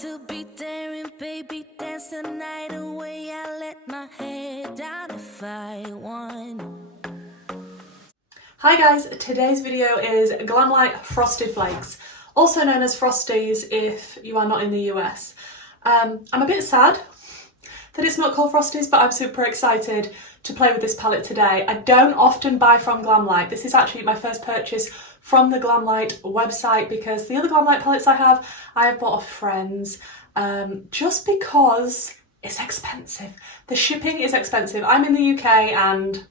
to be daring, baby, dance the night away. I let my head down if I want. Hi guys, today's video is Glamlite Frosted Flakes, also known as Frosties if you are not in the US. I'm a bit sad that it's not called Frosties, but I'm super excited to play with this palette today. I don't often buy from Glamlite. This is actually my first purchase from the Glamlite website because the other Glamlite palettes I have bought off friends just because it's expensive. The shipping is expensive. I'm in the UK and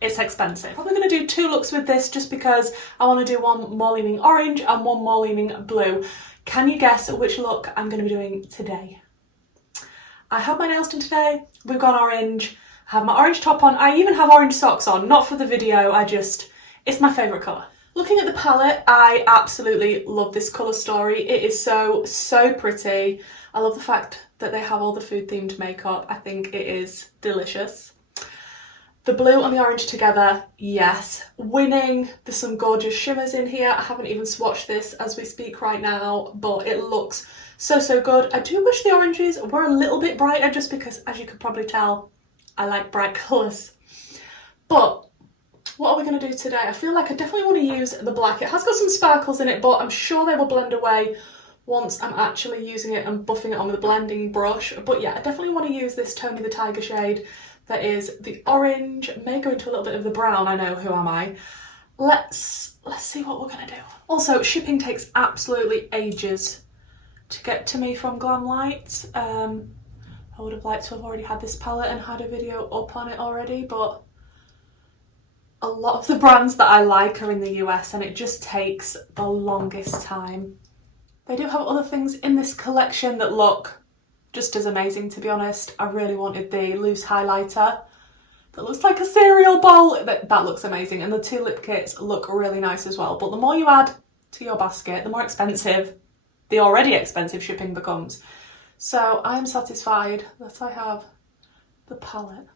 it's expensive. I'm probably going to do two looks with this just because I want to do one more leaning orange and one more leaning blue. Can you guess which look I'm going to be doing today? I have my nails done today. We've got orange. I have my orange top on. I even have orange socks on, not for the video. It's my favourite colour. Looking at the palette, I absolutely love this colour story. It is so pretty. I love the fact that they have all the food themed makeup. I think it is delicious. The blue and the orange together, yes. Winning. There's some gorgeous shimmers in here. I haven't even swatched this as we speak right now, but it looks so good. I do wish the oranges were a little bit brighter just because, as you could probably tell, I like bright colours. But what are we going to do today? I feel like I definitely want to use the black. It has got some sparkles in it, but I'm sure they will blend away once I'm actually using it and buffing it on with a blending brush. But yeah, I definitely want to use this Tony the Tiger shade. That is the orange, may go into a little bit of the brown, I know, who am I? Let's see what we're gonna do. Also, shipping takes absolutely ages to get to me from Glamlite. I would have liked to have already had this palette and had a video up on it already, but a lot of the brands that I like are in the US and it just takes the longest time. They do have other things in this collection that look just as amazing, to be honest. I really wanted the loose highlighter that looks like a cereal bowl. That looks amazing, and the two lip kits look really nice as well. But the more you add to your basket, the more expensive the already expensive shipping becomes. So I'm satisfied that I have the palette.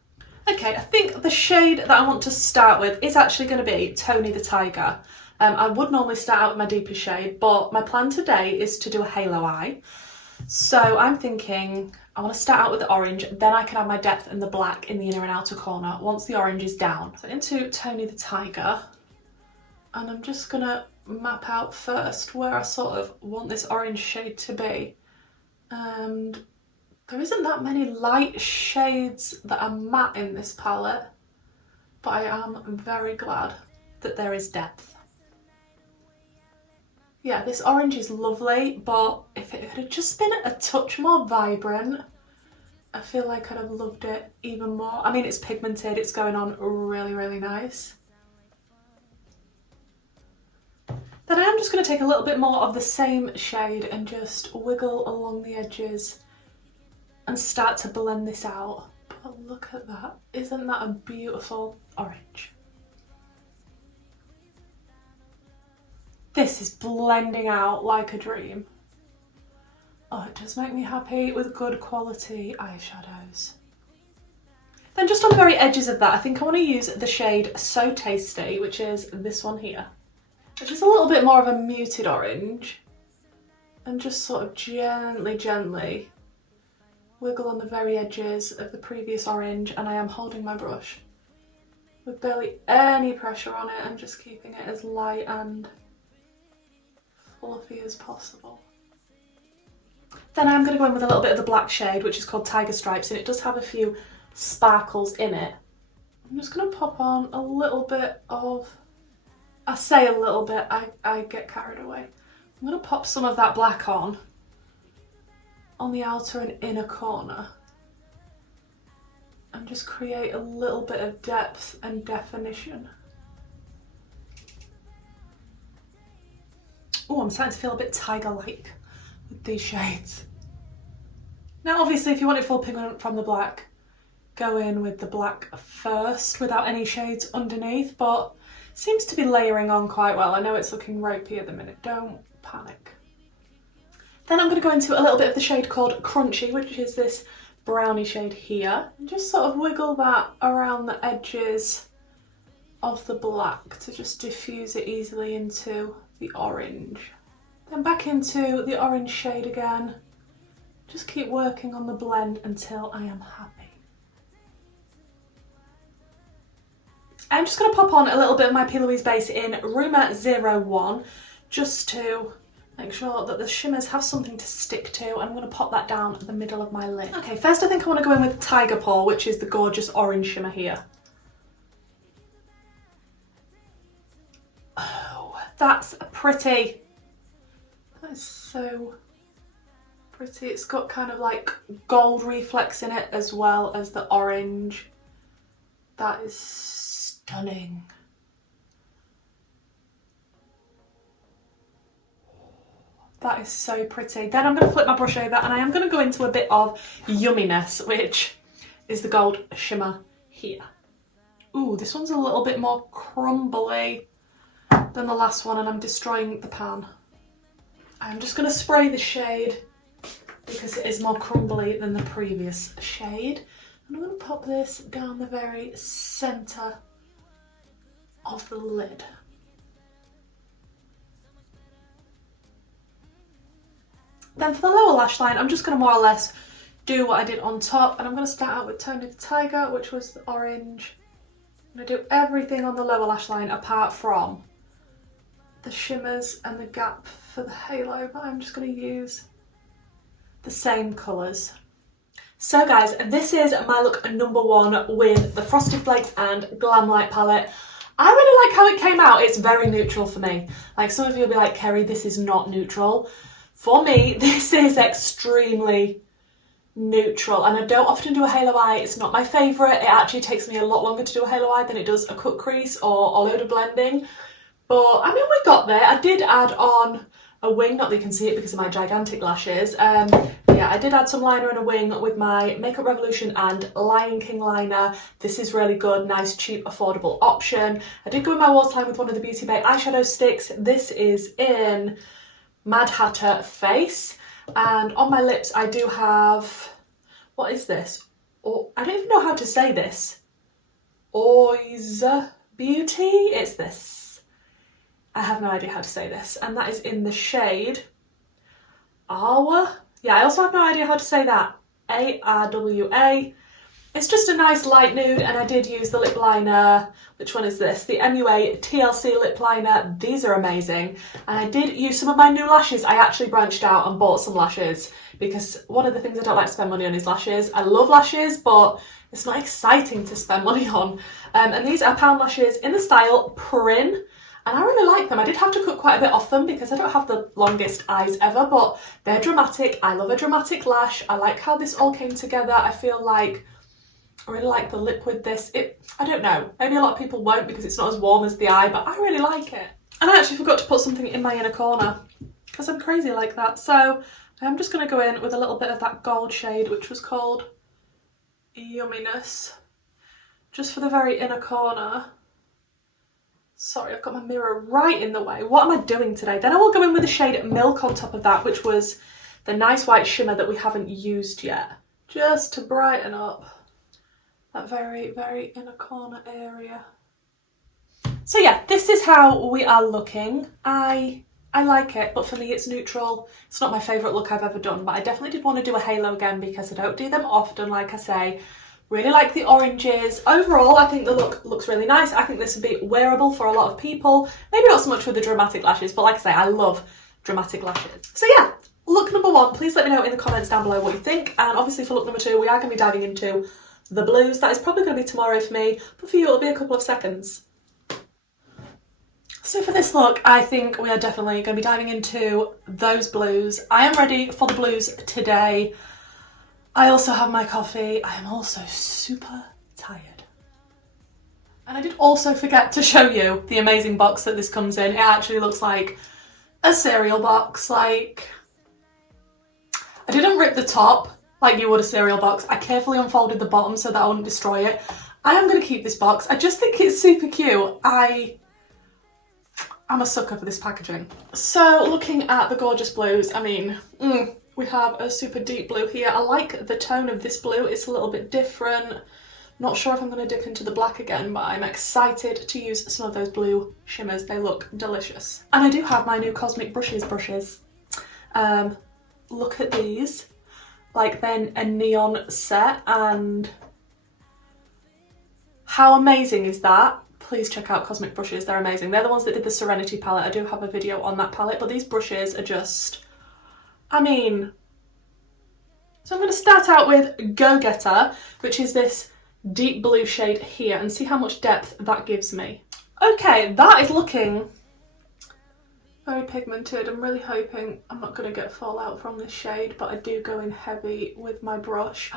Okay, I think the shade that I want to start with is actually going to be Tony the Tiger. I would normally start out with my deepest shade, but my plan today is to do a halo eye. So I'm thinking I want to start out with the orange, then I can add my depth in the black in the inner and outer corner once the orange is down. So into Tony the Tiger, and I'm just going to map out first where I sort of want this orange shade to be. And there isn't that many light shades that are matte in this palette, but I am very glad that there is depth. Yeah, this orange is lovely, but if it had just been a touch more vibrant, I feel like I'd have loved it even more. I mean, it's pigmented, it's going on really nice. Then I am just going to take a little bit more of the same shade and just wiggle along the edges and start to blend this out. But look at that. Isn't that a beautiful orange? This is blending out like a dream. Oh, it does make me happy with good quality eyeshadows. Then just on the very edges of that, I think I want to use the shade So Tasty, which is this one here, which is a little bit more of a muted orange, and just sort of gently wiggle on the very edges of the previous orange, and I am holding my brush with barely any pressure on it and just keeping it as light and fluffy as possible. Then I'm going to go in with a little bit of the black shade, which is called Tiger Stripes, and it does have a few sparkles in it. I'm just going to pop on a little bit of, I say a little bit, I get carried away. I'm going to pop some of that black on the outer and inner corner and just create a little bit of depth and definition. Oh, I'm starting to feel a bit tiger-like with these shades. Now obviously if you wanted full pigment from the black, go in with the black first without any shades underneath, but seems to be layering on quite well. I know it's looking ropey at the minute, don't panic. Then I'm going to go into a little bit of the shade called Crunchy, which is this brownie shade here, and just sort of wiggle that around the edges of the black to just diffuse it easily into the orange. Then back into the orange shade again, Just keep working on the blend until I am happy. I'm just going to pop on a little bit of my P. Louise base in Rumour 01 just to make sure that the shimmers have something to stick to. I'm going to pop that down the middle of my lid. Okay, first I think I want to go in with Tiger Paw, which is the gorgeous orange shimmer here. Oh, that's pretty. That is so pretty. It's got kind of like gold reflex in it as well as the orange. That is stunning. That is so pretty. Then I'm going to flip my brush over and I am going to go into a bit of Yumminess, which is the gold shimmer here. Ooh, this one's a little bit more crumbly than the last one and I'm destroying the pan. I'm just going to spray the shade because it is more crumbly than the previous shade. And I'm going to pop this down the very centre of the lid. Then for the lower lash line, I'm just going to more or less do what I did on top. And I'm going to start out with Tone of the Tiger, which was the orange. I'm going to do everything on the lower lash line apart from the shimmers and the gap for the halo. But I'm just going to use the same colours. So guys, this is my look number one with the Frosted Flakes and Glamlite palette. I really like how it came out. It's very neutral for me. Like some of you will be like, Kerry, this is not neutral. For me, this is extremely neutral, and I don't often do a halo eye. It's not my favourite. It actually takes me a lot longer to do a halo eye than it does a cut crease or a load of blending. But I mean, we got there. I did add on a wing, not that you can see it because of my gigantic lashes. Yeah, I did add some liner and a wing with my Makeup Revolution and Lion King liner. This is really good, nice, cheap, affordable option. I did go in my waterline with one of the Beauty Bay eyeshadow sticks. This is in Mad Hatter Face, and on my lips I do have, what is this? Oh, I don't even know how to say this. Oise Beauty? It's this. I have no idea how to say this, and that is in the shade Awa. Yeah, I also have no idea how to say that. A-R-W-A. It's just a nice light nude, and I did use the lip liner. Which one is this? The MUA TLC lip liner. These are amazing. And I did use some of my new lashes. I actually branched out and bought some lashes because one of the things I don't like to spend money on is lashes. I love lashes, but it's not exciting to spend money on. And these are pound lashes in the style Prin. And I really like them. I did have to cut quite a bit off them because I don't have the longest eyes ever, but they're dramatic. I love a dramatic lash. I like how this all came together. I feel like I really like the lip with this. I don't know, maybe a lot of people won't because it's not as warm as the eye, but I really like it. And I actually forgot to put something in my inner corner because I'm crazy like that. So I'm just going to go in with a little bit of that gold shade, which was called Yumminess, just for the very inner corner. Sorry, I've got my mirror right in the way. What am I doing today? Then I will go in with the shade Milk on top of that, which was the nice white shimmer that we haven't used yet, just to brighten up that very, very inner corner area. So yeah, this is how we are looking. I like it, but for me it's neutral. It's not my favourite look I've ever done, but I definitely did want to do a halo again because I don't do them often, like I say. Really like the oranges. Overall, I think the look looks really nice. I think this would be wearable for a lot of people. Maybe not so much with the dramatic lashes, but like I say, I love dramatic lashes. So yeah, look number one, please let me know in the comments down below what you think. And obviously for look number two, we are going to be diving into the blues. That is probably going to be tomorrow for me, but for you it'll be a couple of seconds. So for this look, I think we are definitely going to be diving into those blues. I am ready for the blues today. I also have my coffee. I am also super tired. And I did also forget to show you the amazing box that this comes in. It actually looks like a cereal box. Like, I didn't rip the top like you would a cereal box. I carefully unfolded the bottom so that I wouldn't destroy it. I am going to keep this box. I just think it's super cute. I'm a sucker for this packaging. So looking at the gorgeous blues, I mean, we have a super deep blue here. I like the tone of this blue. It's a little bit different. Not sure if I'm going to dip into the black again, but I'm excited to use some of those blue shimmers. They look delicious. And I do have my new Cosmic Brushes. Look at these. like then a neon set, and how amazing is that? Please check out Cosmic Brushes, they're amazing. They're the ones that did the Serenity palette. I do have a video on that palette, but these brushes are just, I mean, so I'm going to start out with Go Getter, which is this deep blue shade here, and see how much depth that gives me. Okay, that is looking very pigmented. I'm really hoping I'm not going to get fallout from this shade, but I do go in heavy with my brush.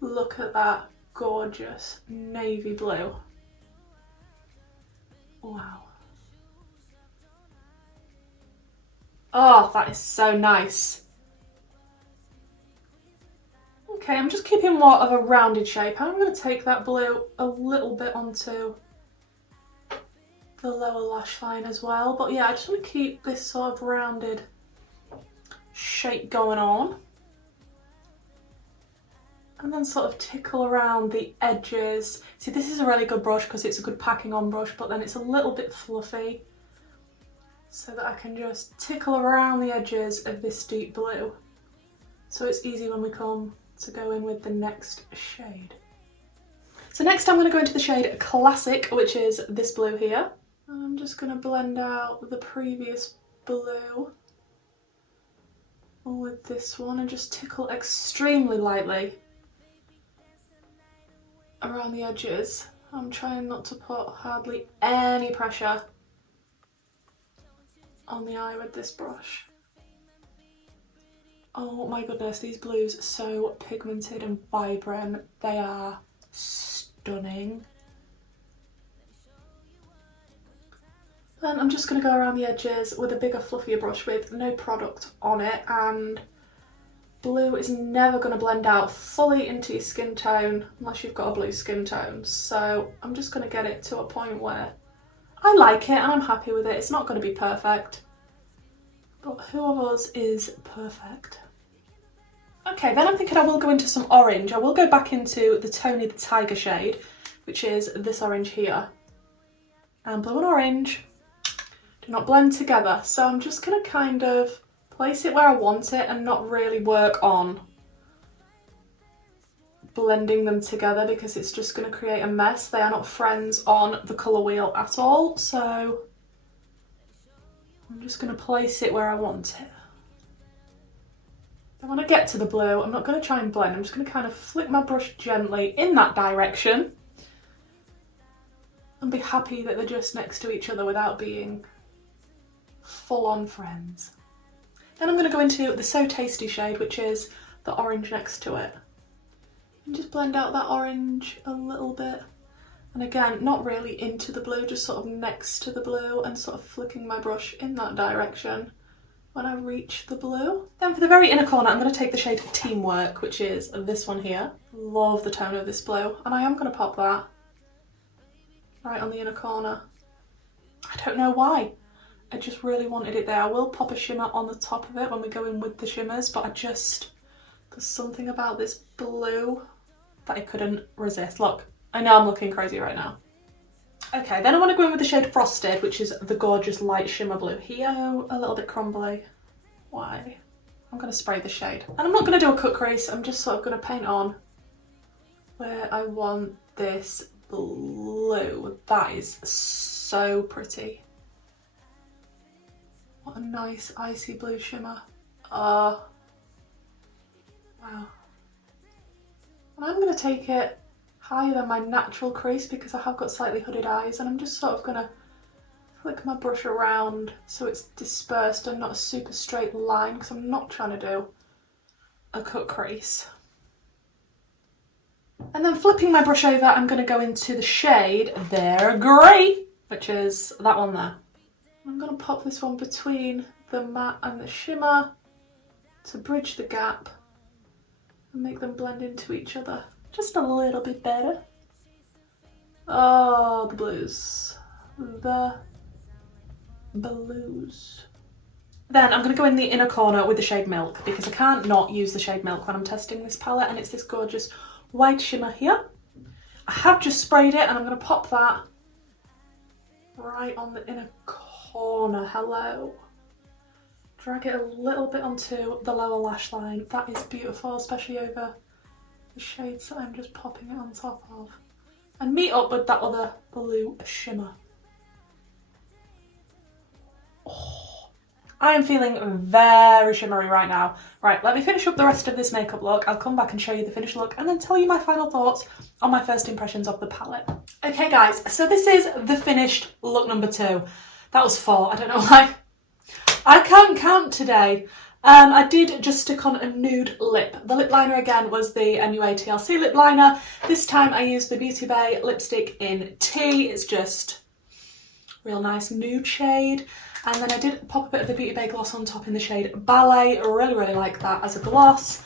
Look at that gorgeous navy blue. Wow. Oh, that is so nice. Okay, I'm just keeping more of a rounded shape. I'm going to take that blue a little bit onto the lower lash line as well. But yeah, I just want to keep this sort of rounded shape going on. And then sort of tickle around the edges. See, this is a really good brush because it's a good packing on brush, but then it's a little bit fluffy, so that I can just tickle around the edges of this deep blue. So it's easy when we come to go in with the next shade. So next I'm going to go into the shade Classic, which is this blue here. And I'm just going to blend out the previous blue with this one and just tickle extremely lightly around the edges. I'm trying not to put hardly any pressure on the eye with this brush. Oh my goodness, these blues are so pigmented and vibrant. They are stunning. Then I'm just going to go around the edges with a bigger, fluffier brush with no product on it, and blue is never going to blend out fully into your skin tone unless you've got a blue skin tone. So I'm just going to get it to a point where I like it and I'm happy with it. It's not going to be perfect, but who of us is perfect? Okay, then I'm thinking I will go into some orange. I will go back into the Tony the Tiger shade, which is this orange here. And blue and orange do not blend together. So I'm just going to kind of place it where I want it and not really work on blending them together because it's just going to create a mess. They are not friends on the colour wheel at all, so I'm just going to place it where I want it. Then when I get to the blue, I'm not going to try and blend, I'm just going to kind of flick my brush gently in that direction and be happy that they're just next to each other without being full-on friends. Then I'm going to go into the So Tasty shade, which is the orange next to it. And just blend out that orange a little bit. And again, not really into the blue, just sort of next to the blue and sort of flicking my brush in that direction when I reach the blue. Then for the very inner corner, I'm going to take the shade Teamwork, which is this one here. Love the tone of this blue. And I am going to pop that right on the inner corner. I don't know why. I just really wanted it there. I will pop a shimmer on the top of it when we go in with the shimmers, but there's something about this blue that I couldn't resist. Look, I know I'm looking crazy right now. Okay, then I want to go in with the shade Frosted, which is the gorgeous light shimmer blue here. A little bit crumbly. Why? I'm going to spray the shade. And I'm not going to do a cut crease, I'm just sort of going to paint on where I want this blue. That is so pretty. What a nice icy blue shimmer. Wow. And I'm going to take it higher than my natural crease because I have got slightly hooded eyes, and I'm just sort of going to flick my brush around so it's dispersed and not a super straight line because I'm not trying to do a cut crease. And then flipping my brush over, I'm going to go into the shade They're Grey, which is that one there. I'm going to pop this one between the matte and the shimmer to bridge the gap and make them blend into each other just a little bit better. Oh, the blues. The blues. Then I'm going to go in the inner corner with the shade Milk because I can't not use the shade Milk when I'm testing this palette, and it's this gorgeous white shimmer here. I have just sprayed it and I'm going to pop that right on the inner corner. Hello. drag it a little bit onto the lower lash line. That is beautiful, especially over the shades that I'm just popping it on top of. And meet up with that other blue shimmer. Oh, I am feeling very shimmery right now. Right, let me finish up the rest of this makeup look. I'll come back and show you the finished look and then tell you my final thoughts on my first impressions of the palette. Okay guys, so this is the finished look number 2. That was 4, I don't know why. I can't count today. I did just stick on a nude lip. The lip liner again was the NUA TLC lip liner. This time I used the Beauty Bay lipstick in Tea. It's just real nice nude shade. And then I did pop a bit of the Beauty Bay gloss on top in the shade Ballet. I really, really like that as a gloss.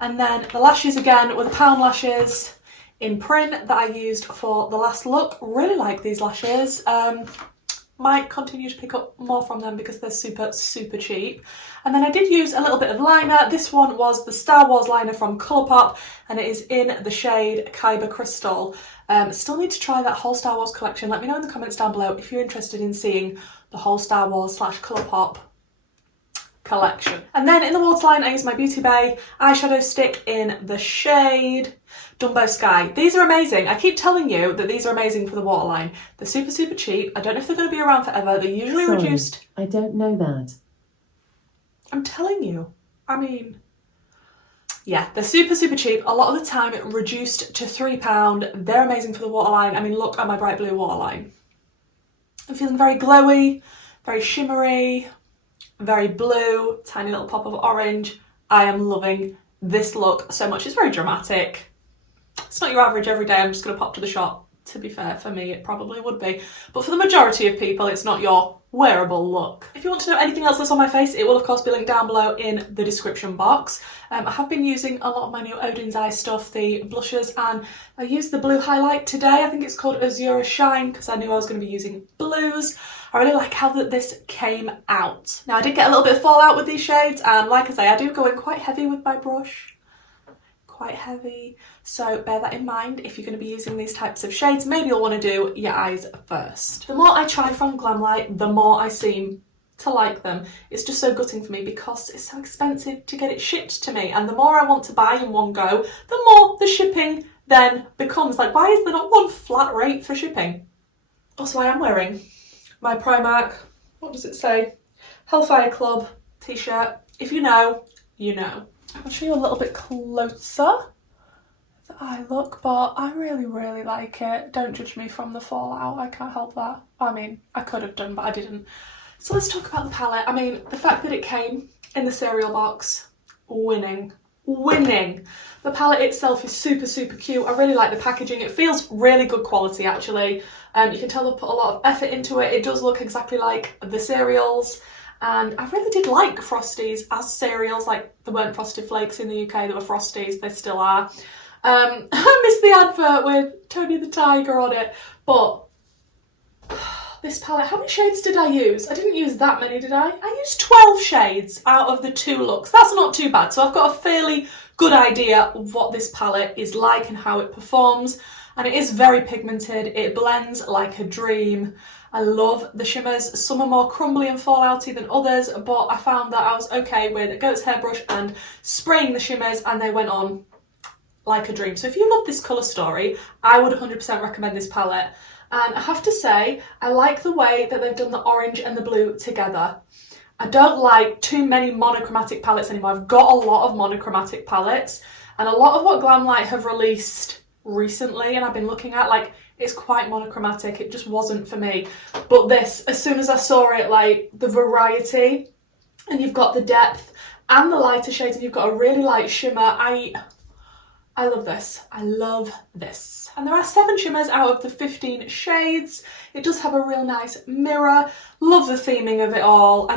And then the lashes again were the Pound lashes in Print that I used for the last look. Really like these lashes. Might continue to pick up more from them because they're super, super cheap. And then I did use a little bit of liner. This one was the Star Wars liner from Colourpop and it is in the shade Kyber Crystal. Still need to try that whole Star Wars collection. Let me know in the comments down below if you're interested in seeing the whole Star Wars / Colourpop collection. And then in the waterline I used my Beauty Bay eyeshadow stick in the shade Dumbo Sky. These are amazing. I keep telling you that these are amazing for the waterline. They're super, super cheap. I don't know if they're going to be around forever. They're usually reduced. I don't know that. I'm telling you. I mean, yeah, they're super, super cheap. A lot of the time reduced to £3. They're amazing for the waterline. I mean, look at my bright blue waterline. I'm feeling very glowy, very shimmery, very blue, tiny little pop of orange. I am loving this look so much. It's very dramatic. It's not your average every day I'm just going to pop to the shop. To be fair, for me it probably would be. But for the majority of people it's not your wearable look. If you want to know anything else that's on my face, it will of course be linked down below in the description box. I have been using a lot of my new Odin's Eye stuff, the blushes, and I used the blue highlight today. I think it's called Azura Shine because I knew I was going to be using blues. I really like how this came out. Now I did get a little bit of fallout with these shades and like I say, I do go in quite heavy with my brush. Quite heavy, so bear that in mind if you're going to be using these types of shades. Maybe you'll want to do your eyes first. The more I try from Glamlite, the more I seem to like them. It's just so gutting for me because it's so expensive to get it shipped to me, and the more I want to buy in one go, the more the shipping then becomes. Like, why is there not one flat rate for shipping? Also, I am wearing my Primark, what does it say? Hellfire Club t-shirt. If you know, you know. I'll show you a little bit closer the eye look, but I really, really like it. Don't judge me from the fallout, I can't help that. I mean, I could have done, but I didn't. So let's talk about the palette. I mean, the fact that it came in the cereal box, winning. Winning. The palette itself is super, super cute. I really like the packaging. It feels really good quality, actually. You can tell they've put a lot of effort into it. It does look exactly like the cereals. And I really did like Frosties as cereals. Like, there weren't Frosted Flakes in the UK, there were Frosties, they still are. I missed the advert with Tony the Tiger on it, but this palette, how many shades did I use? I didn't use that many, did I? I used 12 shades out of the 2 looks. That's not too bad, so I've got a fairly good idea of what this palette is like and how it performs. And it is very pigmented, it blends like a dream. I love the shimmers. Some are more crumbly and fallouty than others, but I found that I was okay with a goat's hairbrush and spraying the shimmers and they went on like a dream. So if you love this colour story, I would 100% recommend this palette. And I have to say, I like the way that they've done the orange and the blue together. I don't like too many monochromatic palettes anymore. I've got a lot of monochromatic palettes, and a lot of what Glamlite have released recently and I've been looking at, like, it's quite monochromatic. It just wasn't for me. But this, as soon as I saw it, like the variety, and you've got the depth and the lighter shades, and you've got a really light shimmer. I love this. I love this. And there are 7 shimmers out of the 15 shades. It does have a real nice mirror. Love the theming of it all. I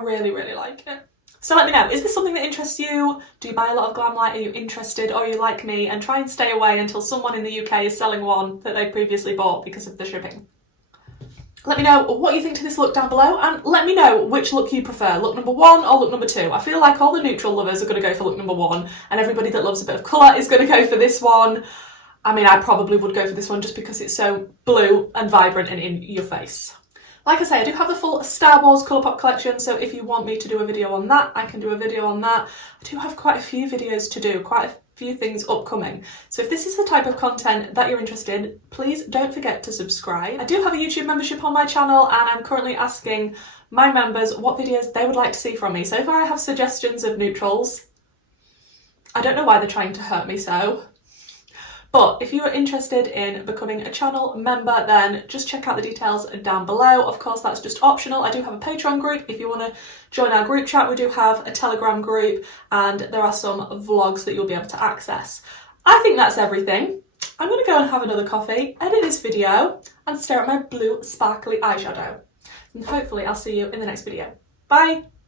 really, really like it. So let me know, is this something that interests you? Do you buy a lot of Glamlite? Are you interested? Or are you like me and try and stay away until someone in the UK is selling one that they previously bought because of the shipping? Let me know what you think to this look down below, and let me know which look you prefer, look number 1 or look number 2. I feel like all the neutral lovers are going to go for look number 1, and everybody that loves a bit of colour is going to go for this one. I mean, I probably would go for this one just because it's so blue and vibrant and in your face. Like I say, I do have the full Star Wars Colourpop collection, so if you want me to do a video on that, I can do a video on that. I do have quite a few videos to do, quite a few things upcoming. So if this is the type of content that you're interested in, please don't forget to subscribe. I do have a YouTube membership on my channel, and I'm currently asking my members what videos they would like to see from me. So if I have suggestions of neutrals, I don't know why they're trying to hurt me so. But if you are interested in becoming a channel member, then just check out the details down below. Of course, that's just optional. I do have a Patron group. If you want to join our group chat, we do have a Telegram group, and there are some vlogs that you'll be able to access. I think that's everything. I'm going to go and have another coffee, edit this video, and stare at my blue sparkly eyeshadow. And hopefully I'll see you in the next video. Bye!